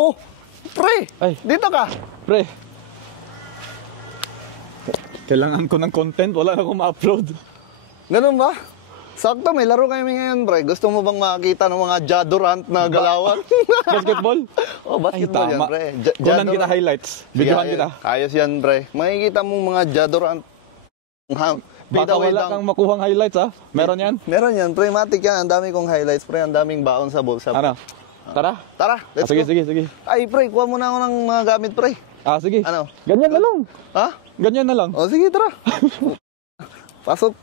Oh, pre! Ay. Dito ka! Pre, kailangan ko ng content, wala na akong ma-upload. Ganun ba? Sakto, may laro kami ngayon, pre. Gusto mo bang makakita ng mga Jadorant na galawan? Basketball? Oh, basketball Ay, yan, tama. pre. Kunan kita highlights. Videohan kita. Ayos yan, pre. Makikita mo mga Jadorant. Baka wala kang makuhang highlights, ha? Meron yan? Meron yan, pre. Matik yan. Ang dami kong highlights, pre. Ang daming baon sa bulsa. Ano? Tara? Tara, let's sige, go. sige. Ay, pre, kuha mo na ako ng mga gamit, pre. Sige. Ano? Ganyan na lang. Ha? Ganyan na lang. O, sige, tara. Pasok.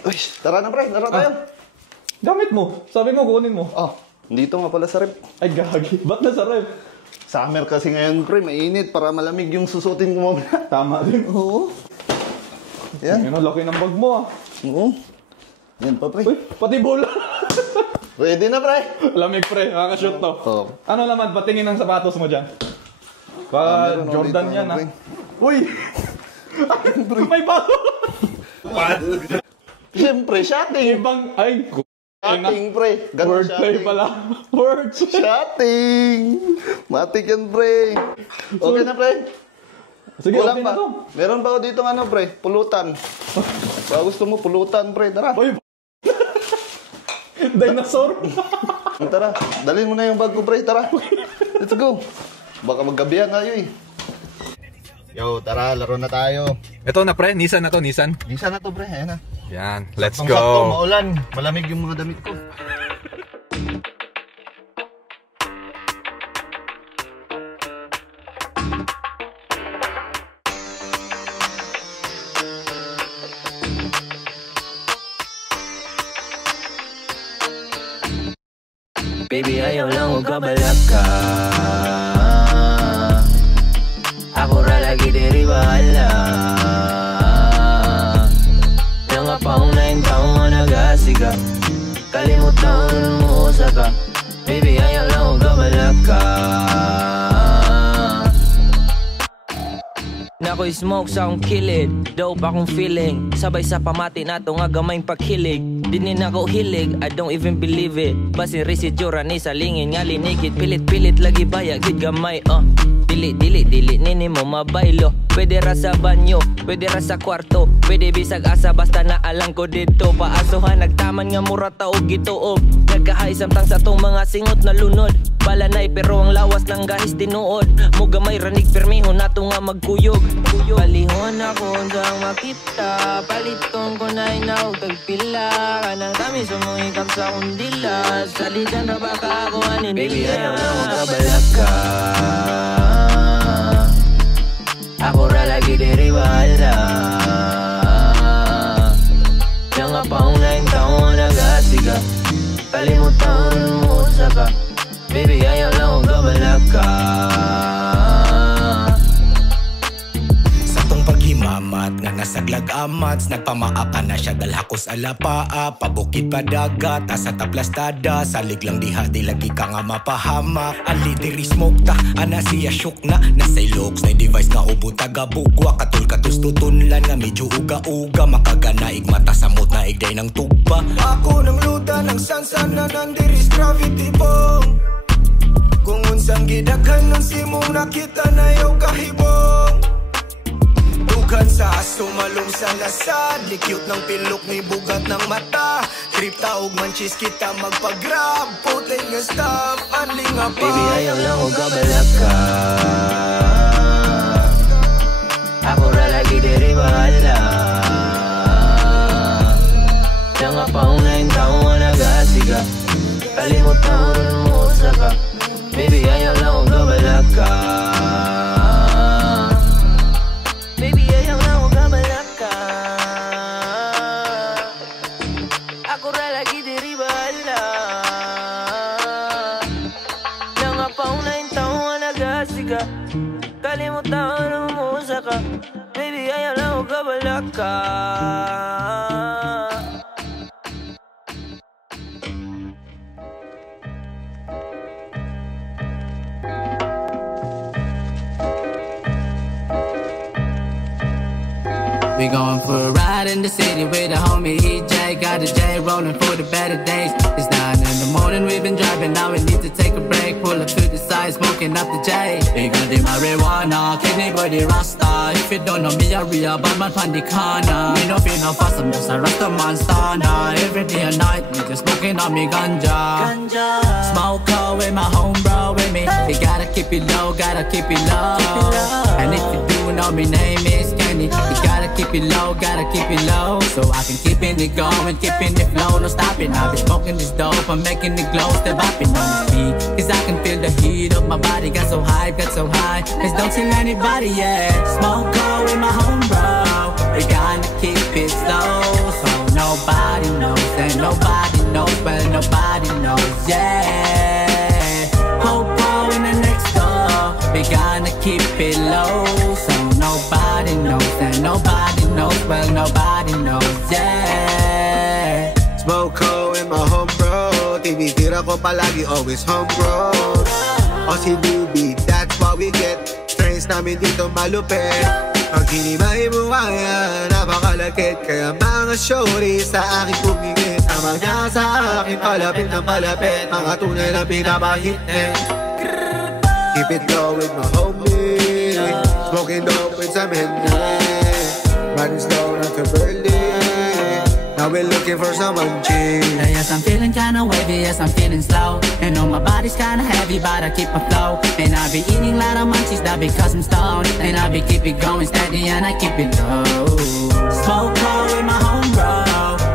Uy, tara na, pre. Tara tayo. Gamit mo. Sabi mo, kunin mo. Oh, dito nga pala sa rep. Ay, gagi. Ba't nasa rep? Summer kasi ngayon, pre. Mainit para malamig yung susutin ko mamaya. Tama din. Oo. Yan. Yan, laki ng bag mo, Oo. Yan pa, pre. Uy, pati bola. Ready na, pre. Lamig, pre. Nakaka-shoot to. Oo. Ano naman, patingin ng sapatos mo dyan. Meron Jordan dito, yan, ha? pre. Uy! May bago! Siyempre, shotting. Ibang, ay, Shotting, pre. Ganun wordplay shotting. pala. Words. Shotting. Matik yan, pre. Okay na, pre. Sige, Kulang okay na pa. to. Meron pa ako dito ano, pre. Pulutan. Baka gusto mo pulutan, pre. Tara. Uy, dinosaur. Tara. Dalhin mo na yung bag ko, pre. Tara. Let's go. Baka maggabihan tayo, eh. Yo, tara. Laro na tayo. Ito na, pre. Nissan na to, Nissan. Bisa na to, pre. Ayan na. Yan, let's Sakto, go. maulan. Malamig yung mga damit ko. Baby, ayaw lang huwag kabalak ka. Ako ra lagi diri bahala. Nangapaong na yung taong mo nag-asiga. Kalimutan mo usa ka. Baby, ayaw lang huwag kabalak ka. Nako'y smoke sa akong kilid, dope akong feeling. Sabay sa pamati nato nga gamayng pagkilig. Dinin ako hilig, I don't even believe it. Basin residyura ni sa lingin nga linikit. Pilit-pilit lagi bayagid gamay, Dili nini mo mabaylo. Pwede ra sa banyo, pwede ra sa kwarto. Pwede bisag asa basta naalang ko dito. Paasuhan nagtaman nga mura taog gituog. Nagkahay samtang sa tong mga singot na lunod. Balanay pero ang lawas ng gahis tinuod. Muga may ranig permiho nato nga magkuyog. Palihon ako hanggang makita. Paliton ko na inaw tagpila. Kanang kami sumungikap sa kundila. Salitan na baka ako anin. Baby, ayaw lang ako kabalak ka. Ako ra lagi diri bahala. Nangapaong na yung taong nag-asiga. Kalimutan mo usa ka. Baby, ayaw lang huwag kabalak ka. Sa tong paghimamat nga nasaglag amats. Nagpamaaka na siya dalhakos alapaa. Pabukid pa dagat, asa taplastada. Salig lang diha, di lagi ka nga mapahamak. Ali diri smoke ta, ana siya shook na. Nasay looks na device nga ubo tagabugwa. Katul tutunlan nga medyo uga-uga. Makaganaig mata sa mut na igday ng tugba. Ako ng luta ng sansana ng diris gravity bomb. Kung unsang gidaghan ng simong nakita na yaw kahibong. Dugan sa aso malong sa lasad. Likyot ng pilok ni bugat ng mata. Trip taog manchis kita magpag-grab. Putin nga stuff, anling nga pa. Baby, ayaw lang huwag kabalak ka. Ako ra lagi diri bahala. Nangapaong na yung taong nag-asiga. Kalimutan mo usa ka. Baby, ayaw lang huwag kabalak ka. Baby, ayaw lang huwag kabalak ka. Ako ra lagi diri bahala. Nangapaong na yung taong nag-asiga. Kalimutan mo usa ka. Baby, ayaw lang huwag kabalak ka. May going for a ride in the city with a homie EJ. Got a J rolling for the better days. It's 9 in the morning, we've been driving, now we need to take a break. Pull up to the side, smoking up the J. We got the marijuana, kidney body rasta. If you don't know me, I'm real bad man from the corner. Me no feel no fuss, I'm just a rasta man stunner. Every day and night, me just smoking on me ganja. Smoke out with my home bro with me. We gotta keep it low, gotta keep it low. And if you do know me name is Kenny, you gotta keep it low, gotta keep it low. So I can keeping it going, keeping it flow, no stopping. I've been smoking this dope, I'm making it glow, step hopping on this beat. Cause I can feel the heat of my body, got so high, Cause don't tell anybody, yeah. Smoke out with my home bro. We gotta keep it slow, so nobody knows, and nobody knows, well nobody knows, yeah. Popo in the next door, we gonna keep it low, so nobody knows, and nobody knows, well nobody knows, yeah. Smoke ho in my home bro. Tinitira ko palagi, always home bro. Aussie newbie, that's what we get. Strains namin dito malupit. Ang hinimay buhaya, napakalakit. Kaya mga shorty sa akin pumingit. Tama niya sa akin, palapit na palapit. Mga tunay na pinapahitne. Keep it low with my homie. Smoking dope with some Henry. Riding slow not to Berlin. Now we're looking for someone cheap. Yes, I'm feeling kinda wavy, yes, I'm feeling slow. And know my body's kinda heavy, but I keep a flow. And I be eating a lot of munchies, that because I'm stoned. And I be keep it going steady, and I keep it low. Smoke cold with my home bro.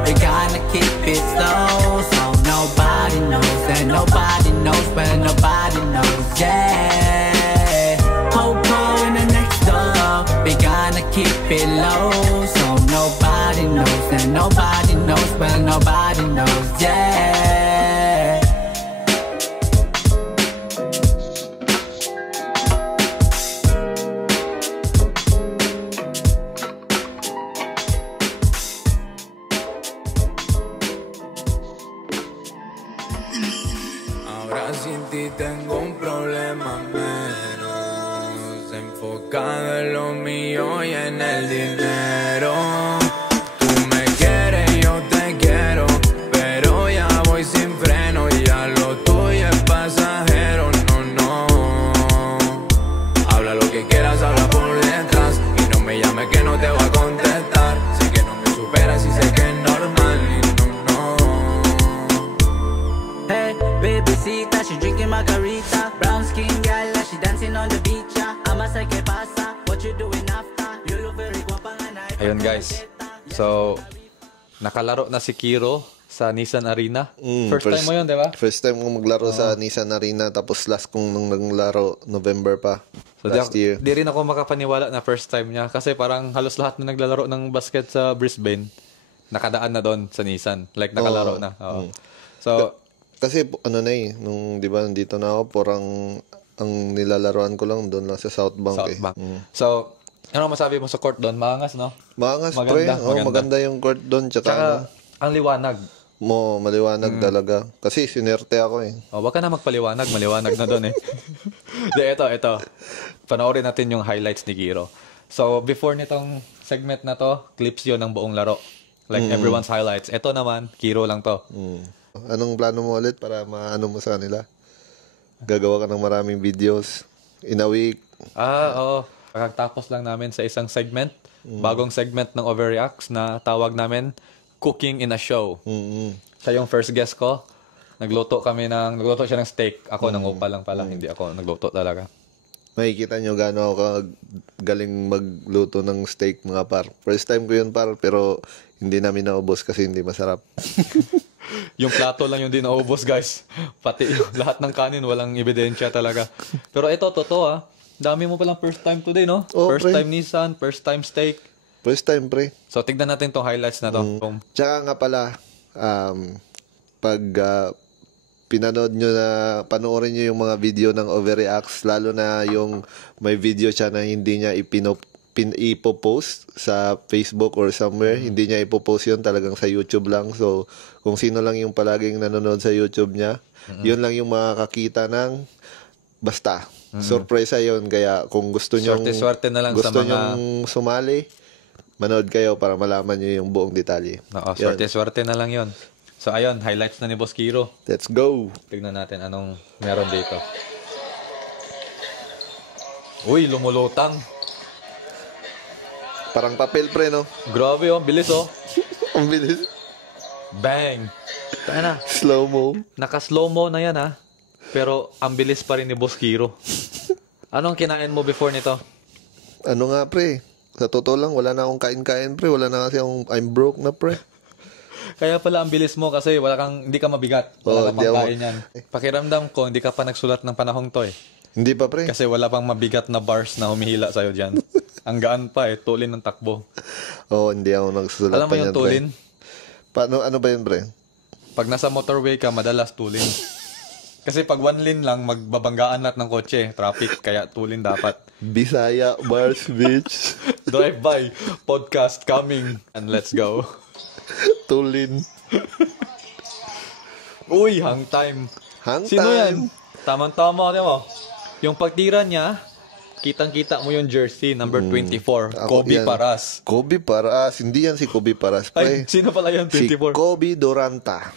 We gotta keep it slow, so nobody knows, and nobody knows, well nobody knows, yeah. Popo in the next door. We gotta keep it low, so nobody knows, and nobody knows, well nobody knows, yeah. Ahora sin ti tengo un problema menos, enfocado en lo mío y en el dinero. Tú me quieres, yo te quiero, pero ya voy sin freno y ya lo tuyo es pasajero. No, no, habla lo que quieras, habla por letras y no me llames que no te voy a contestar. Sé que no me superas y sé que es normal y no, no. Hey, bebecita, she drinking margarita. Brown skin girl, like she dancing on the beach. I'ma say que pasa, what you doing after? You look very guapa and I... Ayun guys. So, nakalaro na si Kiro sa Nissan Arena. First time mo yun, di ba? First time kong maglaro sa Nissan Arena, tapos last kong nung naglaro, November pa. So, last year. Di rin ako makapaniwala na first time niya. Kasi parang halos lahat na naglalaro ng basket sa Brisbane, nakadaan na doon sa Nissan. Like, nakalaro na. Oo. So, kasi ano na nung di ba nandito na ako, parang ang nilalaroan ko lang doon lang sa South Bank. Southbank. So, ano masabi mo sa court doon? Maangas, no? Maangas, Maganda, pre. maganda. Maganda yung court doon. Tsaka ang liwanag. maliwanag talaga. Kasi sinerte ako Wag ka na magpaliwanag. Maliwanag na doon De, ito. Panoorin natin yung highlights ni Kiro. So, before nitong segment na to, clips yun ng buong laro. Like everyone's highlights. Ito naman, Kiro lang to. Anong plano mo ulit para maano mo sa kanila? Gagawa ka ng maraming videos in a week? Oo. Pagkatapos lang namin sa isang segment, bagong segment ng Overreacts na tawag namin Cooking in a Show. Siya yung first guest ko. Nagluto siya ng steak. Ako nangupa lang pala, hindi ako nagluto talaga. Makikita nyo gaano ako galing magluto ng steak, mga par. First time ko yun, par, pero hindi namin naubos kasi hindi masarap. Yung plato lang yung di naubos, guys. Pati lahat ng kanin, walang ebidensya talaga. Pero ito, totoo Dami mo palang first time today, no? First time Nissan, first time steak. First time, pre. So, tignan natin tong highlights na to. Tsaka nga pala, pag panoorin nyo yung mga video ng Overreacts, lalo na yung may video siya na hindi niya ipopost sa Facebook or somewhere, hindi niya ipopost yun, talagang sa YouTube lang. So, kung sino lang yung palaging nanonood sa YouTube niya, yun lang yung makakakita ng basta. Surprise yun. Kaya kung gusto nyo swerte na lang gusto sa mga nyong sumali, Manood kayo para malaman nyo yung buong detalye. Oo, Yun. swerte na lang yon. So ayun, highlights na ni Boss Kiro. Let's go! Tignan natin anong meron dito. Uy, lumulutang. Parang papel, pre, no? Grabe oh, bilis oh. Ang bilis. Bang! Tayo na. Slow-mo. Naka-slow-mo na yan ha. Pero ang bilis pa rin ni Boss Kiro. Anong kinain mo before nito? Ano nga, pre? Sa totoo lang, wala na akong kain-kain, pre. Wala na kasi akong, I'm broke na, pre. Kaya pala ang bilis mo kasi hindi ka mabigat. Wala ka hindi pang ako- kain yan. Pakiramdam ko, hindi ka pa nagsulat ng panahong to eh. Hindi pa, pre. Kasi wala pang mabigat na bars na humihila sa'yo dyan. Ang gaan pa eh, tulin ng takbo. Hindi ako nagsusulat Alam mo pa yung niyan, pre. tulin? Paano, ano ba yun, pre? Pag nasa motorway ka, madalas tulin. Kasi pag one lane lang, magbabanggaan lahat ng kotse. Traffic, kaya tulin dapat. Bisaya, bars, bitch. Drive-by, podcast coming, and let's go. Tulin. Uy, hang time. Hang Sino time. yan? Tamang-tama, di mo? Yung pagtira niya, kitang-kita mo yung jersey, number 24. Ako, Kobe yan. Paras. Kobe Paras. Hindi yan si Kobe Paras, Ay, pre. sino pala yan, Si 24? Kobe Duranta.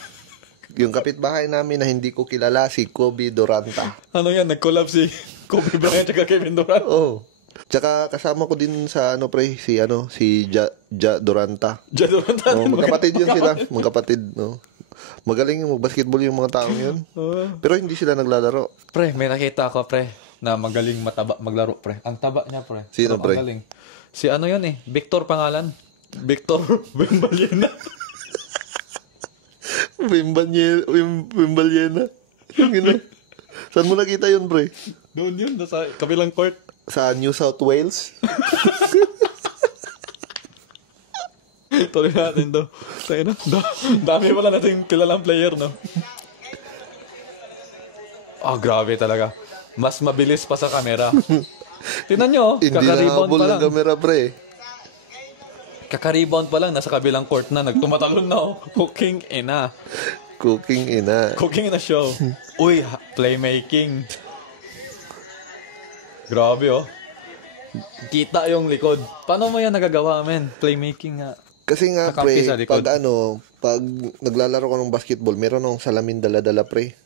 Yung kapitbahay namin na hindi ko kilala, si Kobe Duranta. Ano yan, nag-collab si Kobe Bryant at Kevin Durant. Oh. Tsaka kasama ko din sa si Ja Duranta. Durant. Oh, magkapatid yun sila. Magkapatid, no. Magaling yung basketball yung mga taong yun. Pero hindi sila naglalaro. Pre, may nakita ako, pre, na magaling maglaro, pre. Ang taba niya, pre. Sino, Pero pre? Ang galing. Si ano yun eh, Victor pangalan. Victor Wembanyama. Wimbalyena. Yung ina. Saan mo nakita yun, pre? Doon yun, nasa kabilang court. Sa New South Wales? Tuloy natin do. Tayo na. Dami pala natin kilalang player, no? Grabe talaga. Mas mabilis pa sa kamera. Tingnan nyo, Hindi kaka-rebound nahabol pa ng lang. kamera, pre. Kaka-rebound pa lang, nasa kabilang court na. Nagtumatalon na, oh. Cooking ina. Cooking ina. Cooking na show. Uy, playmaking. Grabe, oh. Kita yung likod. Paano mo yan nagagawa, men? Playmaking nga. Kasi nga, Kakampi pre, sa likod. pag naglalaro ka ng basketball, meron akong salamin dala-dala, pre.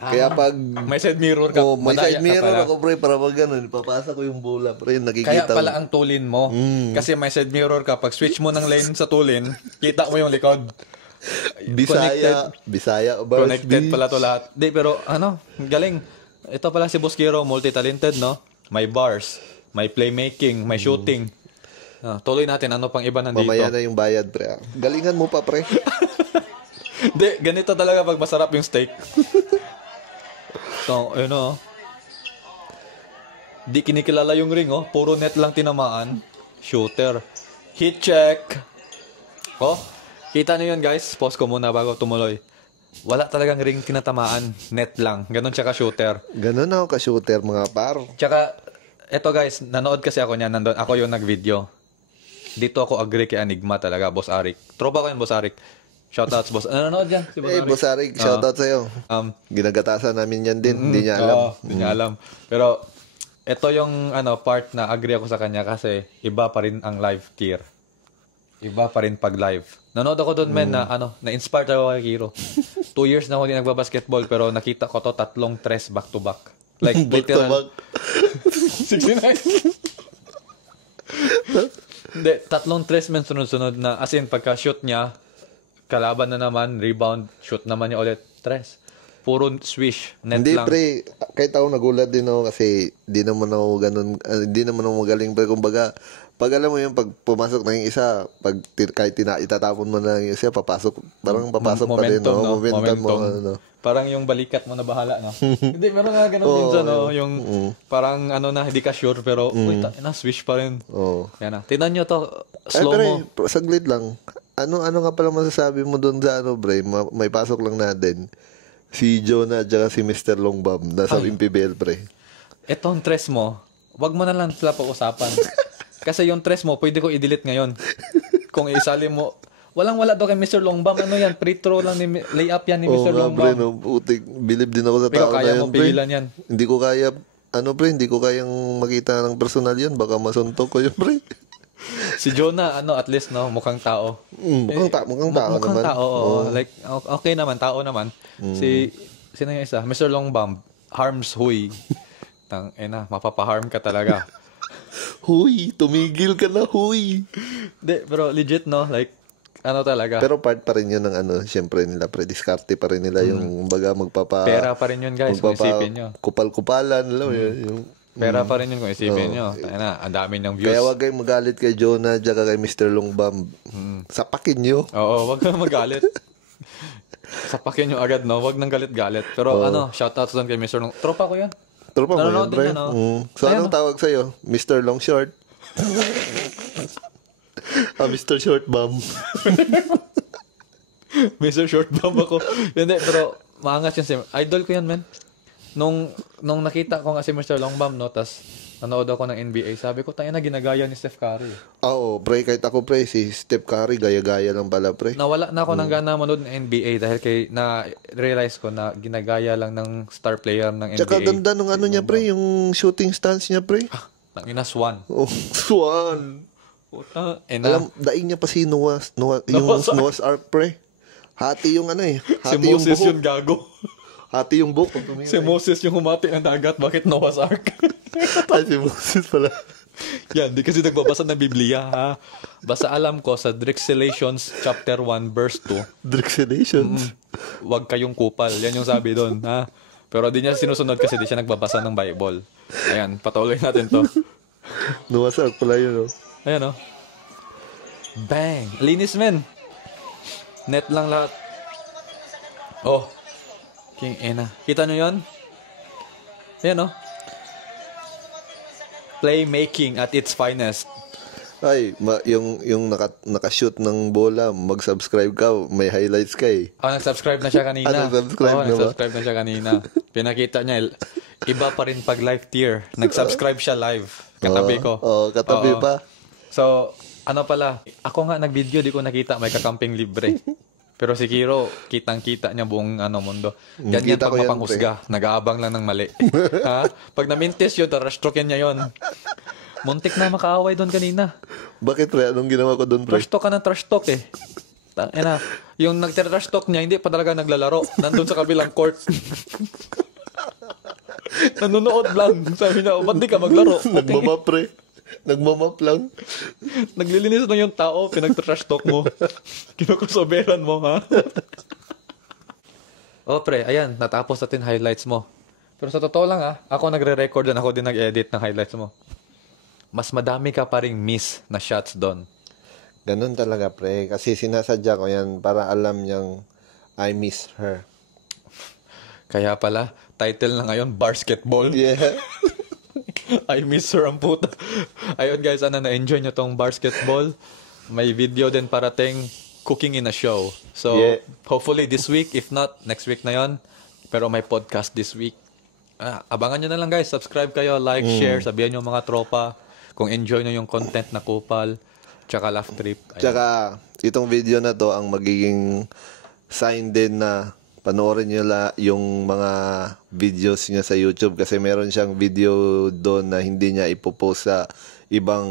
Kaya pag May side mirror ka. may madaya side ka mirror pala. ako, pre, para pag ganun, ipapasa ko yung bola, pre, Kaya nakikita pala ko. ang tulin mo. Kasi may side mirror ka. Pag switch mo ng lane sa tulin, kita mo yung likod. Bisaya, bars, Connected pala to lahat. Di, pero ano, galing. Ito pala si Boss Kiro, multi-talented, no? May bars, may playmaking, may shooting. Tuloy natin, ano pang iba nandito? Mamaya na yung bayad, pre. Galingan mo pa, pre. Di, ganito talaga pag masarap yung steak. So, di kinikilala yung ring, oh. Puro net lang tinamaan. Shooter. Hit check. Oh, kita niyo yun, guys. Pause ko muna bago tumuloy. Wala talagang ring tinatamaan. Net lang. Ganon siya ka-shooter. Ganun ako ka-shooter, mga par. Tsaka, eto guys, nanood kasi ako niyan. Nandun, ako yung nag-video. Dito ako agree kay Enigma talaga, Boss Arik. Tropa ko yun, Boss Arik. Shoutouts, Boss. Nanonood yan, si Boss Arik. Boss Arik, shoutout sa'yo. Ginagatasan namin yan din. Hindi niya alam. Hindi niya alam. Pero, ito yung part na agree ako sa kanya kasi iba pa rin ang live tier. Iba pa rin pag live. Nanood ako doon, men, na-inspired ako kay Kiro. 2 years na ako hindi nagbabasketball pero nakita ko to 3 tres back-to-back. Like, Back to back. 69. Hindi, 3 tres men sunod-sunod na. As in, pagka-shoot niya, kalaban na naman, rebound, shoot naman niya ulit, tres. Puro swish, net Hindi, lang. pre. Kahit ako nagulat din ako kasi di naman ako ganun. Hindi naman ako magaling. Pero kumbaga, pag alam mo yun, pag pumasok na yung isa, kahit itatapon mo na yung isa, parang papasok pa din. Momentum, No? no? Momentum mo. Parang yung balikat mo na bahala, no? Hindi, meron nga ganun minsan, no? Yung parang hindi ka sure, pero swish pa rin. Oo. Yan na. Tingnan nyo to, Ay, slow mo. pre, saglit lang. Ano nga pala masasabi mo doon sa pre? May pasok lang natin. Si Jonah at si Mr. Longbam nasa MPBL, pre. Etong tres mo, wag mo na lang sila pag-usapan. Kasi yung tres mo, pwede ko i-delete ngayon. Kung isali mo, walang-wala daw kay Mr. Longbam. Ano yan? Free throw lang, layup yan ni Mr. Longbam. Pre, no, putik, believe din ako sa Ikaw, tao kaya na mo yun, pre. pigilan yan. Hindi ko kaya, pre, hindi ko kayang makita ng personal yun. Baka masuntok ko yun, pre. Si Jonah, at least, no, mukhang tao. Mukhang tao Mukhang naman. tao, oo. Like, okay naman, tao naman. Sino yung isa? Mr. Longbomb, Harms Huy. Mapapaharm ka talaga. Huy, tumigil ka na, huy. Hindi, pero legit, no? Like, talaga. Pero part pa rin yun ng syempre nila, pre-discarte pa rin nila yung baga Pera pa rin yun, guys, kung isipin nyo. Kupal-kupalan, alam mo yun. Yung, Pera pa rin yun kung isipin nyo. Ang dami ng views. kaya wag kayong magalit kay Jonah tsaka kay Mr. Longbomb. Sapakin nyo. Oo, wag kang magalit. Sapakin nyo agad, no? Wag nang galit-galit. Pero shoutouts doon kay Mr. Long. Tropa ko yan. Tropa mo Nanonood yan, pre. din yan, no? So, anong tawag sa'yo? Mr. Long Short? Mr. Short Bomb. Mr. Short Bomb ako. Hindi, pero maangas yun. Idol ko yan, man. Nung nakita ko nga si Mr. Longbomb, no, tas nanood ako ng NBA, sabi ko, tayo na ginagaya ni Steph Curry. Oo, pre, kahit ako, pre, si Steph Curry, gaya-gaya lang pala, pre. Nawala na ako ng gana manood ng NBA dahil na-realize ko na ginagaya lang ng star player ng NBA. Tsaka ganda nung niya, pre, yung shooting stance niya, pre. Tangina, Swan. Oh, Swan. Puta, Alam, daing niya pa si Noah's Ark, pre. Hati yung si hati yung Moses buhok. yun gago. Hati yung buhok. Si Moses yung humati ng dagat. Bakit Noah's Ark? Ay, si Moses pala. Yan, di kasi nagbabasa ng Biblia, ha? Basta alam ko sa Drexelations chapter 1 verse 2. Drexelations. Huwag kayong kupal. Yan yung sabi doon, ha? Pero di niya sinusunod kasi di siya nagbabasa ng Bible. Ayan, patuloy natin to. Noah's Ark pala yun, oh. Ayan, oh. Bang! Linis, men. Net lang lahat. Oh. King Ena. Kita nyo yun? Ayan, oh. Playmaking at its finest. Ay, yung nakashoot ng bola, mag-subscribe ka, may highlights ka eh. Nag-subscribe na siya kanina. Nag-subscribe na ba? Nag-subscribe na siya kanina. Pinakita niya, iba pa rin pag live tier. Nag-subscribe siya live. Katabi ko. Katabi pa. So, pala, ako nga nag-video, di ko nakita, may kakamping libre. Pero si Kiro, kitang-kita niya buong mundo. Ganyan pag mapanghusga, nag-aabang lang ng mali. Ha? Pag namintis yun, trash-talkin niya yun. Muntik na makaaway doon kanina. Bakit, pre? Anong ginawa ko doon, pre? Trash talk ka ng trash talk eh. Yung nag-trash talk niya, hindi pa talaga naglalaro. Nandun sa kabilang court. Nanonood lang. Sabi niya, ba't di ka maglaro? Nagmamap, pre. Nagmamap lang. Naglilinis na yung tao, pinag-trash talk mo. Kinukusoberan mo, ha? Pre, ayan, natapos natin highlights mo. Pero sa totoo lang, ako nagre-record and ako din nag-edit ng highlights mo. Mas madami ka pa ring miss na shots doon. Ganun talaga, pre. Kasi sinasadya ko yan para alam niyang I miss her. Kaya pala, title na ngayon, Basketball. Yeah. I miss her ang puta. Ayun guys, na-enjoy nyo tong Basketball. May video din parating, cooking in a show. So, hopefully this week, if not, next week na yon. Pero may podcast this week. Abangan nyo na lang guys, subscribe kayo, like, share, sabihan nyo mga tropa kung enjoy nyo yung content na Kupal, tsaka Laugh Trip. Ayun. Tsaka, itong video na to ang magiging sign din na panoorin nyo yung mga videos niya sa YouTube kasi meron siyang video doon na hindi niya ipopost sa ibang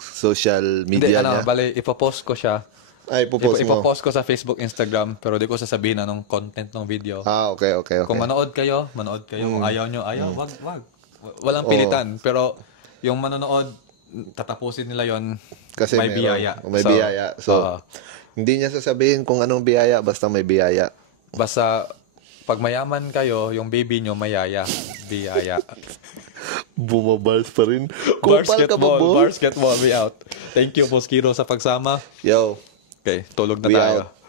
social media niya. Bale, ipopost ko siya. Ipopost ko sa Facebook, Instagram, pero di ko sasabihin anong content ng video. Okay. Kung manood kayo. Kung ayaw nyo, wag. Walang pilitan. Pero yung manonood, tatapusin nila yon kasi may biyaya. May biyaya. So, hindi niya sasabihin kung anong biyaya, basta may biyaya. Basta, pag mayaman kayo, yung baby nyo mayaya. Biyaya. Bumabals pa rin. Kupal ka ba, Basketball, we out. Thank you, Boss Kiro, sa pagsama. Yo. Okay, tulog na We tayo. out.